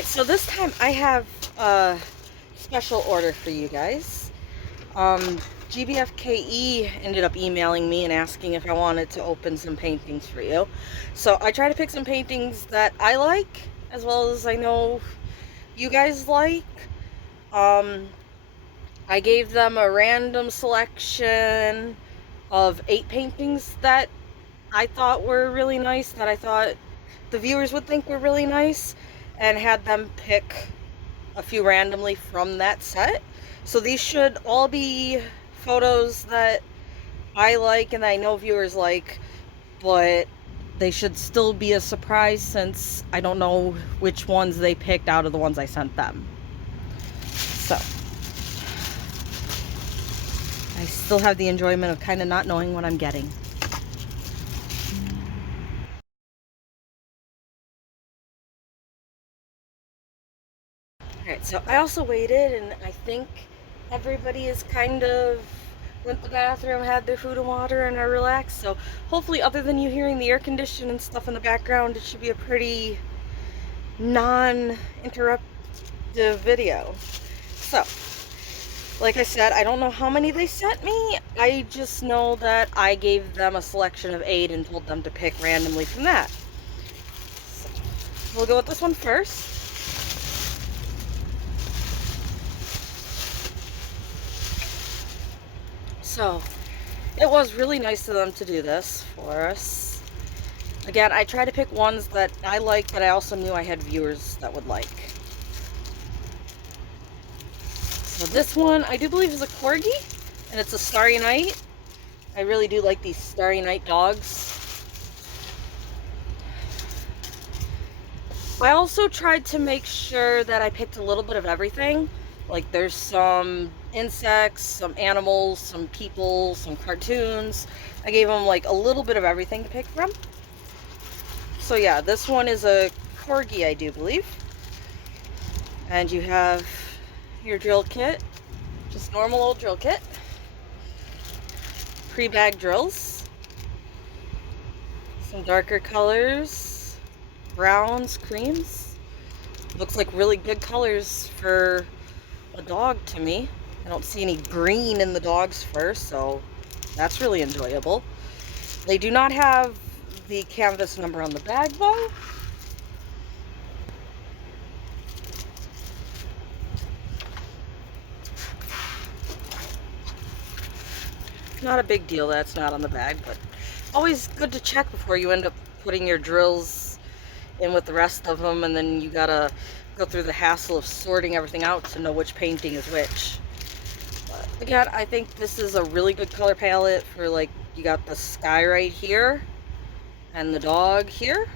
Alright, so this time I have a special order for you guys. GBFKE ended up emailing me and asking if I wanted to open some paintings for you. So I try to pick some paintings that I like, as well as I know you guys like. I gave them a random selection of 8 paintings that I thought were really nice, that I thought the viewers would think were really nice, and had them pick a few randomly from that set. So these should all be photos that I like and that I know viewers like, but they should still be a surprise since I don't know which ones they picked out of the ones I sent them. So I still have the enjoyment of kind of not knowing what I'm getting. Alright, so I also waited, and I think everybody is kind of went to the bathroom, had their food and water, and are relaxed. So hopefully, other than you hearing the air condition and stuff in the background, it should be a pretty non-interruptive video. So, like I said, I don't know how many they sent me. I just know that I gave them a selection of 8 and told them to pick randomly from that. So, we'll go with this one first. So, it was really nice of them to do this for us. Again, I try to pick ones that I like, but I also knew I had viewers that would like. So this one, I do believe is a Corgi, and it's a Starry Night. I really do like these Starry Night dogs. I also tried to make sure that I picked a little bit of everything. Like there's some insects, some animals, some people, some cartoons. I gave them like a little bit of everything to pick from. So yeah, this one is a Corgi, I do believe. And you have your drill kit, just normal old drill kit. Pre-bag drills. Some darker colors, browns, creams. Looks like really good colors for a dog to me. I don't see any green in the dog's fur, so that's really enjoyable. They do not have the canvas number on the bag though. Not a big deal that's not on the bag, but always good to check before you end up putting your drills in with the rest of them, and then you gotta go through the hassle of sorting everything out to know which painting is which. But again, I think this is a really good color palette for, like, you got the sky right here and the dog here,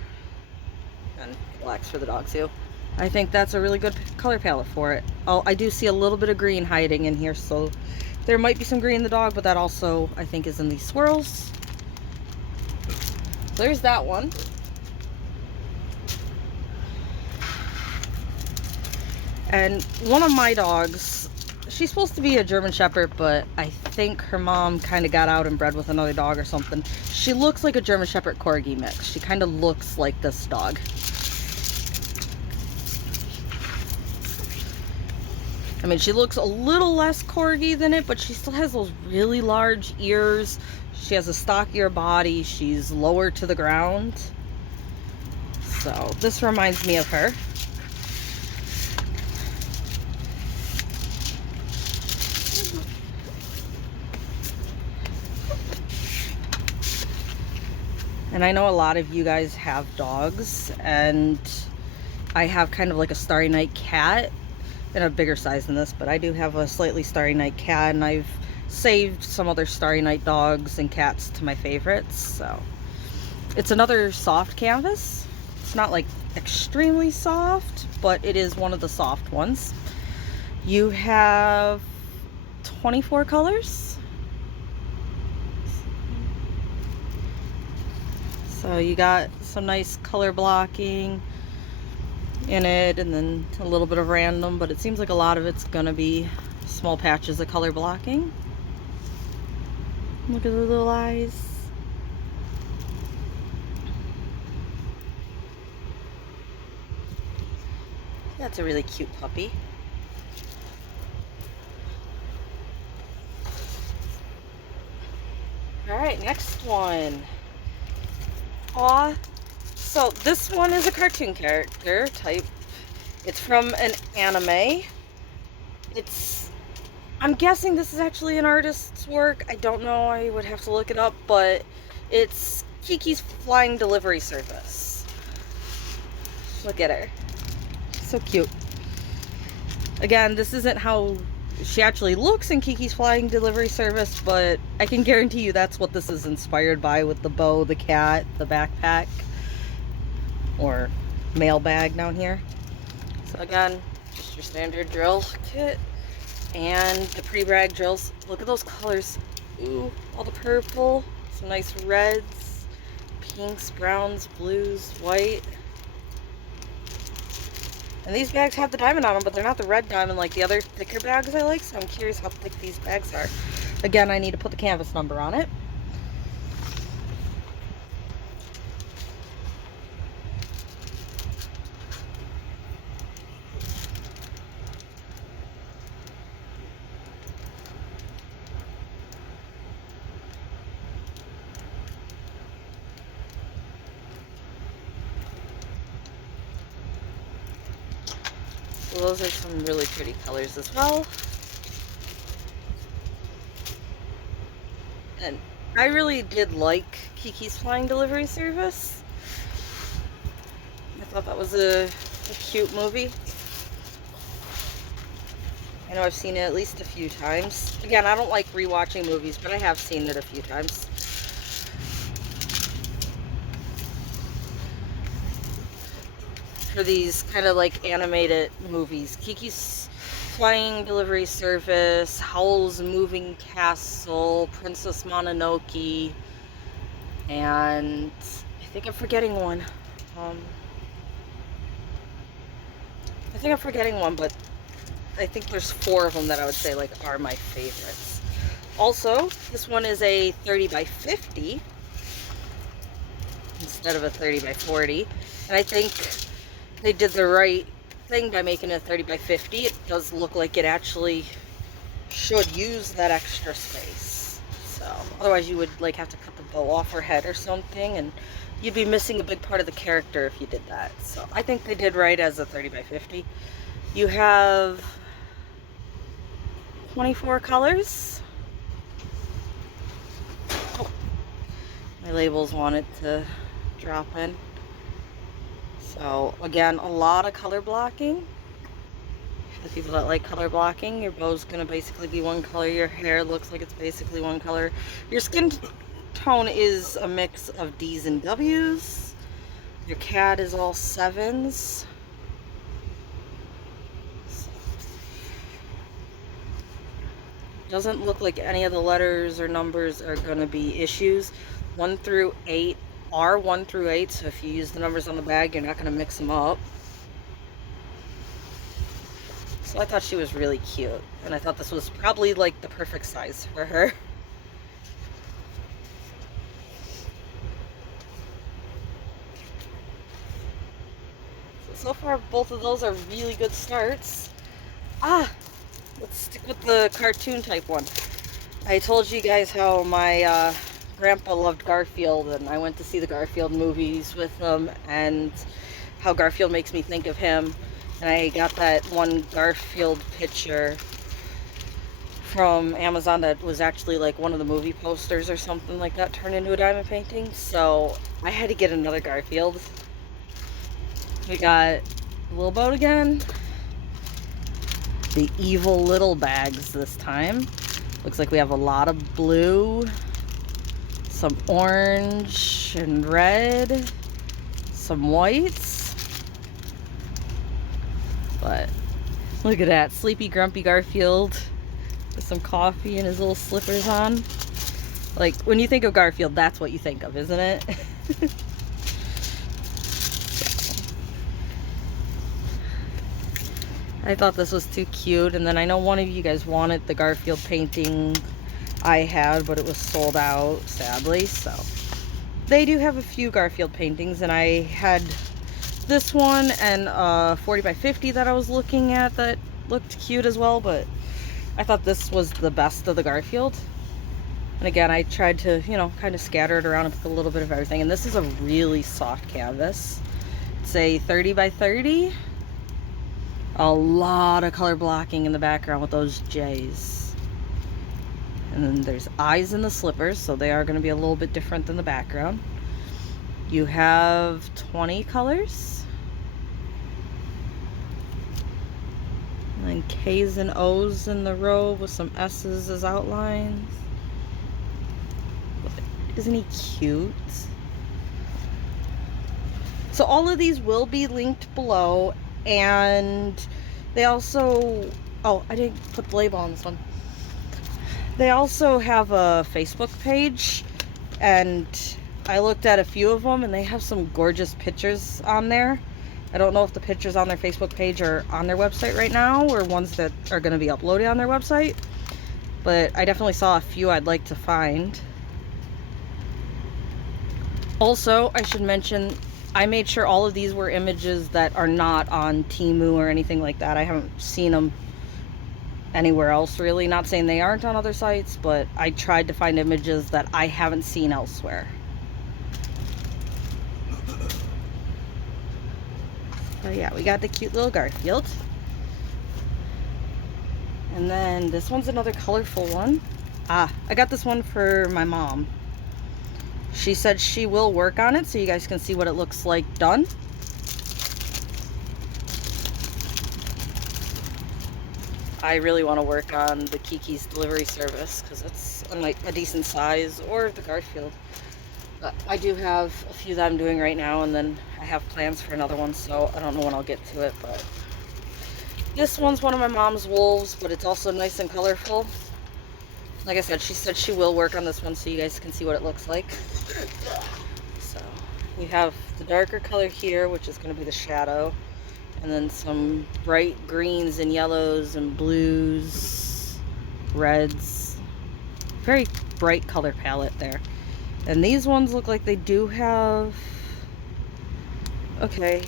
and blacks for the dog too. I think that's a really good color palette for it. Oh, I do see a little bit of green hiding in here, so there might be some green in the dog, but that also I think is in these swirls. There's that one. And one of my dogs, she's supposed to be a German Shepherd, but I think her mom kind of got out and bred with another dog or something. She looks like a German Shepherd Corgi mix. She kind of looks like this dog. I mean, she looks a little less Corgi than it, but she still has those really large ears. She has a stockier body. She's lower to the ground. So this reminds me of her. And I know a lot of you guys have dogs, and I have kind of like a Starry Night cat in a bigger size than this, but I do have a slightly Starry Night cat, and I've saved some other Starry Night dogs and cats to my favorites. So it's another soft canvas. It's not like extremely soft, but it is one of the soft ones. You have 24 colors. So you got some nice color blocking in it, and then a little bit of random, but it seems like a lot of it's gonna be small patches of color blocking. Look at the little eyes. That's a really cute puppy. All right, next one. Aw. So this one is a cartoon character type. It's from an anime. I'm guessing this is actually an artist's work. I don't know, I would have to look it up, but it's Kiki's Flying Delivery Service. Look at her. So cute. Again, this isn't how she actually looks in Kiki's Flying Delivery Service, but I can guarantee you that's what this is inspired by, with the bow, the cat, the backpack, or mail bag down here. So again, just your standard drill kit and the pre-brag drills. Look at those colors. Ooh, all the purple, some nice reds, pinks, browns, blues, white. And these bags have the diamond on them, but they're not the red diamond like the other thicker bags I like, so I'm curious how thick these bags are. Again, I need to put the canvas number on it. So those are some really pretty colors as well. And I really did like Kiki's Flying Delivery Service. I thought that was a cute movie. I know I've seen it at least a few times. Again, I don't like rewatching movies, but I have seen it a few times. For these kind of like animated movies, Kiki's Flying Delivery Service, Howl's Moving Castle, Princess Mononoke, and I think I'm forgetting one. I think I'm forgetting one, but I think there's 4 of them that I would say like are my favorites. Also, this one is a 30 by 50 instead of a 30 by 40, and I think they did the right thing by making it 30 by 50. It does look like it actually should use that extra space. So otherwise you would like have to cut the bow off her head or something, and you'd be missing a big part of the character if you did that. So I think they did right as a 30 by 50. You have 24 colors. Oh, my labels wanted to drop in. So again, a lot of color blocking. The people that like color blocking, your bow's gonna basically be one color, your hair looks like it's basically one color. Your skin tone is a mix of D's and W's. Your cat is all 7s. Doesn't look like any of the letters or numbers are gonna be issues. 1 through 8 are 1 through 8, so if you use the numbers on the bag, you're not going to mix them up. So I thought she was really cute, and I thought this was probably like the perfect size for her. So far, both of those are really good starts. Let's stick with the cartoon type one. I told you guys how my grandpa loved Garfield, and I went to see the Garfield movies with him, and how Garfield makes me think of him. And I got that one Garfield picture from Amazon that was actually like one of the movie posters or something like that turned into a diamond painting. So I had to get another Garfield. We got the little boat again. The evil little bags this time. Looks like we have a lot of blue, some orange and red, some whites. But look at that, sleepy, grumpy Garfield with some coffee and his little slippers on. Like, when you think of Garfield, that's what you think of, isn't it? I thought this was too cute, and then I know one of you guys wanted the Garfield painting I had, but it was sold out, sadly. So they do have a few Garfield paintings, and I had this one and 40 by 50 that I was looking at that looked cute as well, but I thought this was the best of the Garfield. And again, I tried to, you know, kind of scatter it around and put a little bit of everything. And this is a really soft canvas. It's a 30 by 30. A lot of color blocking in the background with those J's. And then there's eyes in the slippers, so they are going to be a little bit different than the background. You have 20 colors. And then K's and O's in the row with some S's as outlines. Isn't he cute? So all of these will be linked below, and they also, oh, I didn't put the label on this one. They also have a Facebook page, and I looked at a few of them, and they have some gorgeous pictures on there. I don't know if the pictures on their Facebook page are on their website right now, or ones that are going to be uploaded on their website, but I definitely saw a few I'd like to find. Also, I should mention, I made sure all of these were images that are not on Temu or anything like that. I haven't seen them anywhere else, really. Not saying they aren't on other sites, but I tried to find images that I haven't seen elsewhere. So yeah, we got the cute little Garfield. And then this one's another colorful one. I got this one for my mom. She said she will work on it so you guys can see what it looks like done. I really want to work on the Kiki's delivery service because it's a decent size, or the Garfield. But I do have a few that I'm doing right now, and then I have plans for another one, so I don't know when I'll get to it. But this one's one of my mom's wolves, but it's also nice and colorful. Like I said, she said she will work on this one so you guys can see what it looks like. So we have the darker color here, which is going to be the shadow, and then some bright greens and yellows and blues, reds. Very bright color palette there. And these ones look like they do have, okay,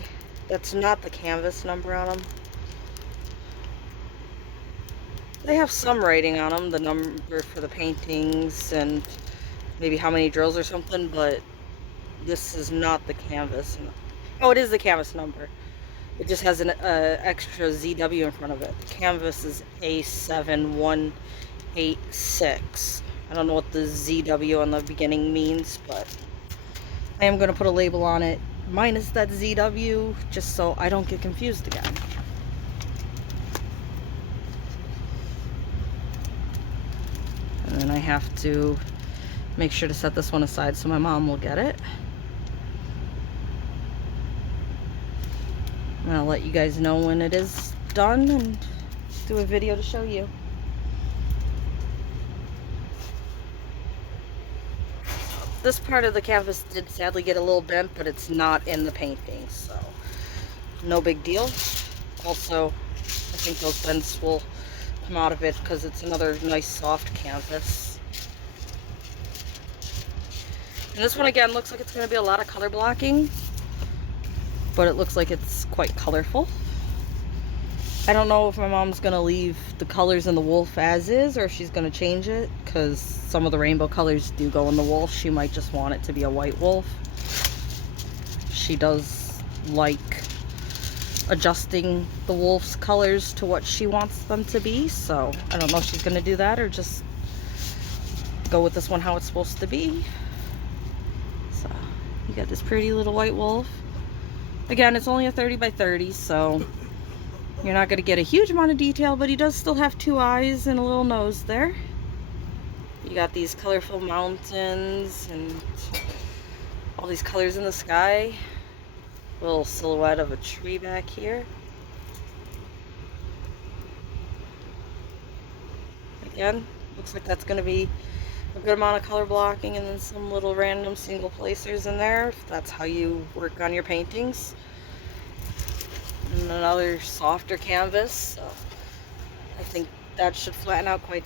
that's not the canvas number on them. They have some writing on them, the number for the paintings and maybe how many drills or something, but this is not the canvas. Oh, it is the canvas number. It just has an extra ZW in front of it. The canvas is A7186. I don't know what the ZW on the beginning means, but I am going to put a label on it minus that ZW just so I don't get confused again. And then I have to make sure to set this one aside so my mom will get it. And I'll let you guys know when it is done and do a video to show you. This part of the canvas did sadly get a little bent, but it's not in the painting, so no big deal. Also, I think those bends will come out of it because it's another nice soft canvas. And this one again looks like it's going to be a lot of color blocking, but it looks like it's quite colorful. I don't know if my mom's going to leave the colors in the wolf as is or if she's going to change it, because some of the rainbow colors do go in the wolf. She might just want it to be a white wolf. She does like adjusting the wolf's colors to what she wants them to be, so I don't know if she's going to do that or just go with this one how it's supposed to be. So you got this pretty little white wolf. Again, it's only a 30 by 30, so you're not going to get a huge amount of detail, but he does still have two eyes and a little nose there. You got these colorful mountains and all these colors in the sky. Little silhouette of a tree back here. Again, looks like that's going to be a good amount of color blocking, and then some little random single placers in there if that's how you work on your paintings. And another softer canvas, so I think that should flatten out quite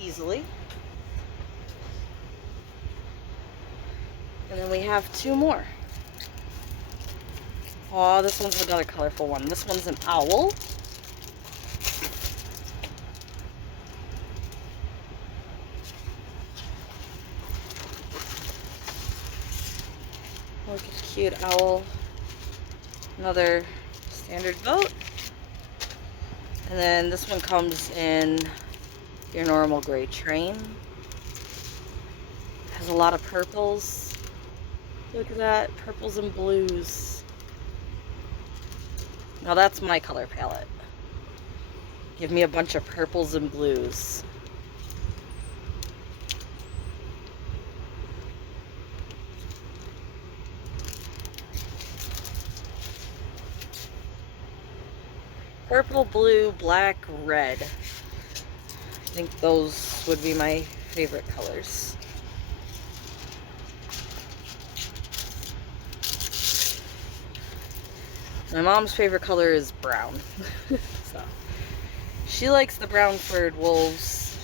easily. And then we have two more. Oh, this one's another colorful one. This one's an owl. Look at the cute owl. Another standard boat. And then this one comes in your normal gray train. Has a lot of purples. Look at that, purples and blues. Now that's my color palette. Give me a bunch of purples and blues. Purple, blue, black, red. I think those would be my favorite colors. My mom's favorite color is brown. So she likes the brown furred wolves.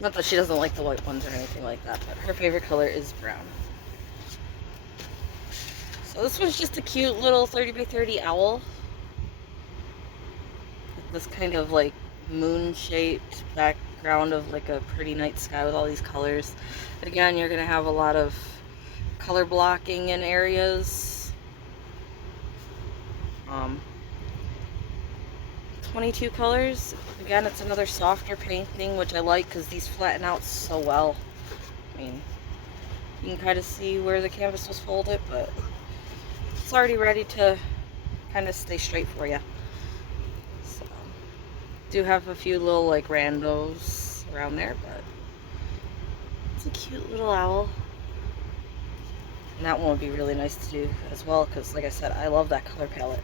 Not that she doesn't like the white ones or anything like that, but her favorite color is brown. So this one's just a cute little 30 by 30 owl. With this kind of like moon-shaped background of like a pretty night sky with all these colors. Again, you're gonna have a lot of color blocking in areas. 22 colors. Again, it's another softer painting, which I like because these flatten out so well. I mean, you can kind of see where the canvas was folded, but it's already ready to kind of stay straight for you. So, do have a few little like randos around there, but it's a cute little owl. And that one would be really nice to do as well, because like I said, I love that color palette.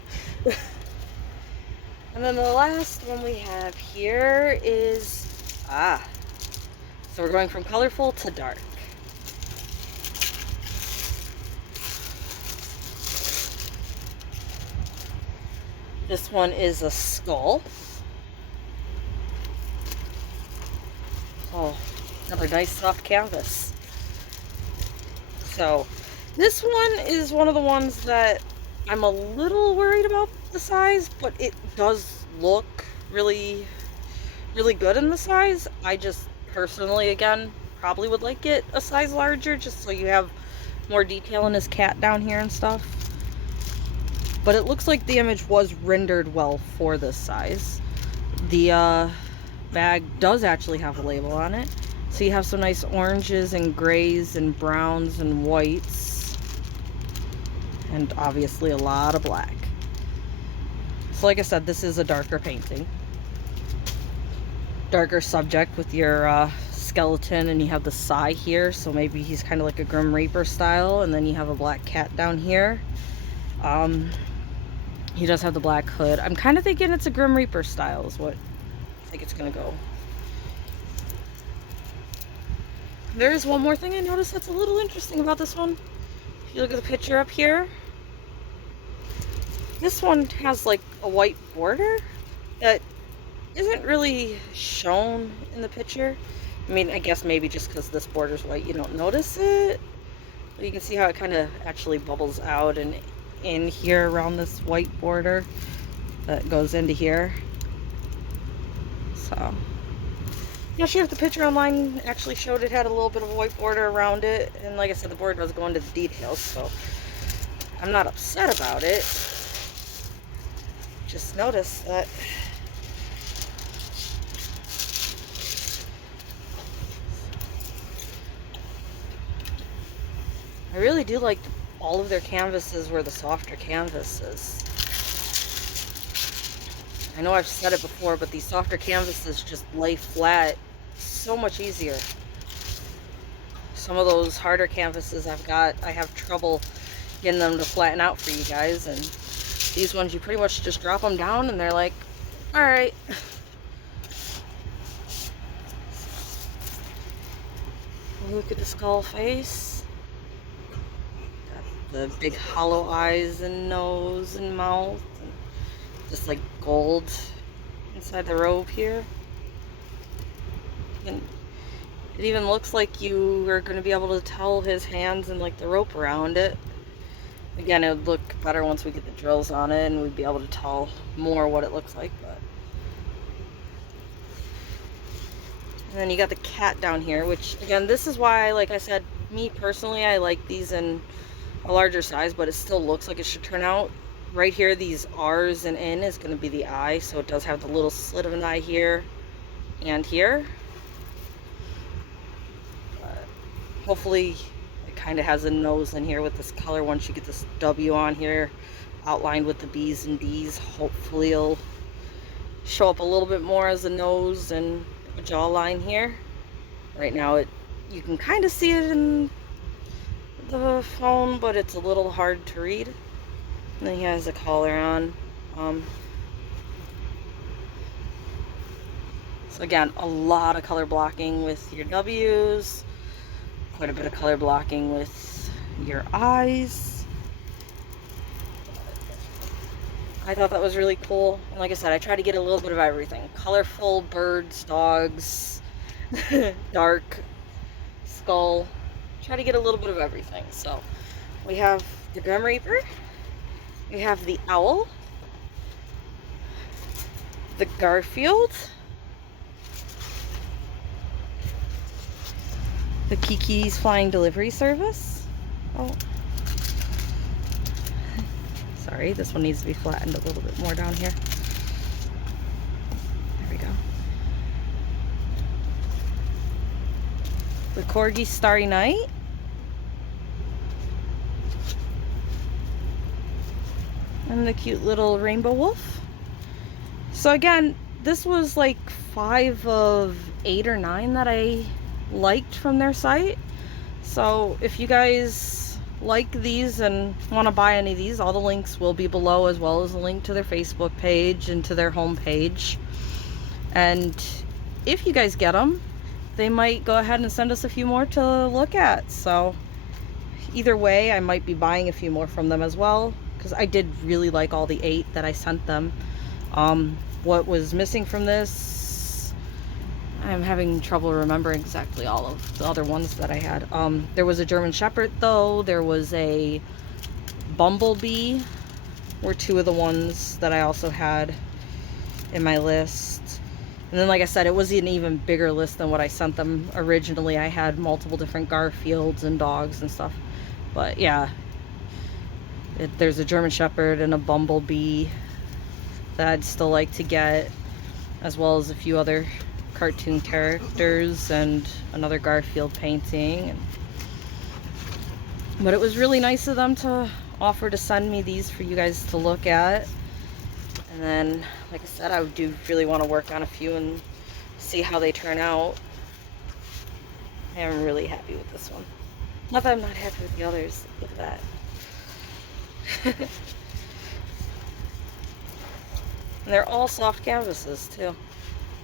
And then the last one we have here is, so we're going from colorful to dark. This one is a skull. Oh, another nice soft canvas. So this one is one of the ones that I'm a little worried about the size, but it does look really, really good in the size. I just personally, again, probably would like it a size larger just so you have more detail in his cat down here and stuff. But it looks like the image was rendered well for this size. The bag does actually have a label on it. So you have some nice oranges and grays and browns and whites. And obviously a lot of black. So like I said, this is a darker painting. Darker subject with your skeleton, and you have the sigh here. So maybe he's kind of like a Grim Reaper style. And then you have a black cat down here. He does have the black hood. I'm kind of thinking it's a Grim Reaper style is what I think it's going to go. There is one more thing I noticed that's a little interesting about this one. If you look at the picture up here, this one has like a white border that isn't really shown in the picture. I mean, I guess maybe just because this border's white you don't notice it. But you can see how it kind of actually bubbles out and in here around this white border that goes into here. So not sure if the picture online actually showed it had a little bit of a white border around it, and like I said, the border does go into the details, so I'm not upset about it. Just noticed that I really do like all of their canvases were the softer canvases. I know I've said it before, but these softer canvases just lay flat so much easier. Some of those harder canvases I have trouble getting them to flatten out for you guys, and these ones you pretty much just drop them down and they're like, all right. Look at the skull face. Got the big hollow eyes and nose and mouth, and just like gold inside the robe here. And It even looks like you are going to be able to tell his hands and like the rope around it. Again, it would look better once we get the drills on it and we'd be able to tell more what it looks like. But and then you got the cat down here, which again, this is why, like I said, me personally, I like these in a larger size, but it still looks like it should turn out. Right here, these R's and N is going to be the eye, so it does have the little slit of an eye here and here. But hopefully it kind of has a nose in here with this color. Once you get this W on here outlined with the B's and D's, hopefully it'll show up a little bit more as a nose and a jawline here. Right now you can kind of see it in the phone, but it's a little hard to read. And then he has a collar on. So again, a lot of color blocking with your W's, quite a bit of color blocking with your eyes. I thought that was really cool. And like I said, I try to get a little bit of everything. Colorful birds, dogs, dark, skull. Try to get a little bit of everything. So we have the Grim Reaper. We have the owl, the Garfield, the Kiki's flying delivery service. Oh, sorry, this one needs to be flattened a little bit more down here. There we go. The Corgi Starry Night. And the cute little rainbow wolf. So again, this was like 5 of 8 or 9 that I liked from their site. So if you guys like these and want to buy any of these, all the links will be below, as well as a link to their Facebook page and to their home page. And if you guys get them, they might go ahead and send us a few more to look at. So either way, I might be buying a few more from them as well, because I did really like all the 8 that I sent them. What was missing from this, I'm having trouble remembering exactly all of the other ones that I had. There was a German Shepherd though, there was a Bumblebee, were 2 of the ones that I also had in my list. And then like I said, it was an even bigger list than what I sent them originally. I had multiple different Garfields and dogs and stuff. But yeah, there's a German Shepherd and a Bumblebee that I'd still like to get, as well as a few other cartoon characters and another Garfield painting. But it was really nice of them to offer to send me these for you guys to look at. And then, like I said, I do really want to work on a few and see how they turn out. I am really happy with this one. Not that I'm not happy with the others. Look at that. And they're all soft canvases too.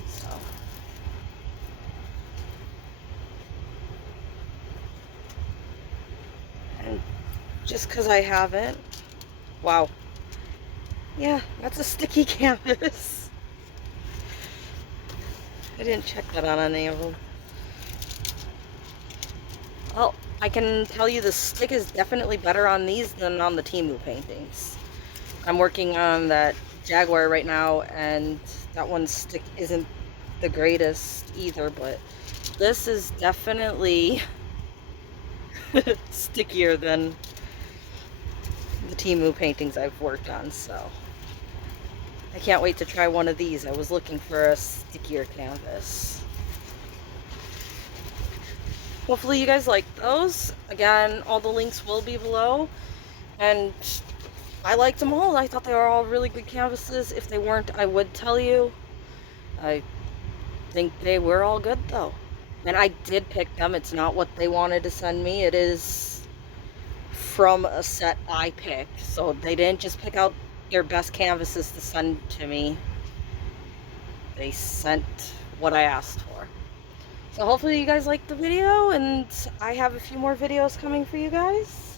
So and just because I haven't, wow, yeah, that's a sticky canvas. I didn't check that on any of them. Well, I can tell you the stick is definitely better on these than on the Temu paintings. I'm working on that Jaguar right now, and that one's stick isn't the greatest either, but this is definitely stickier than the Temu paintings I've worked on, so I can't wait to try one of these. I was looking for a stickier canvas. Hopefully you guys like those. Again, all the links will be below, and I liked them all. I thought they were all really good canvases. If they weren't, I would tell you. I think they were all good though. And I did pick them. It's not what they wanted to send me. It is from a set I picked. So they didn't just pick out their best canvases to send to me. They sent what I asked for. So hopefully you guys liked the video, and I have a few more videos coming for you guys.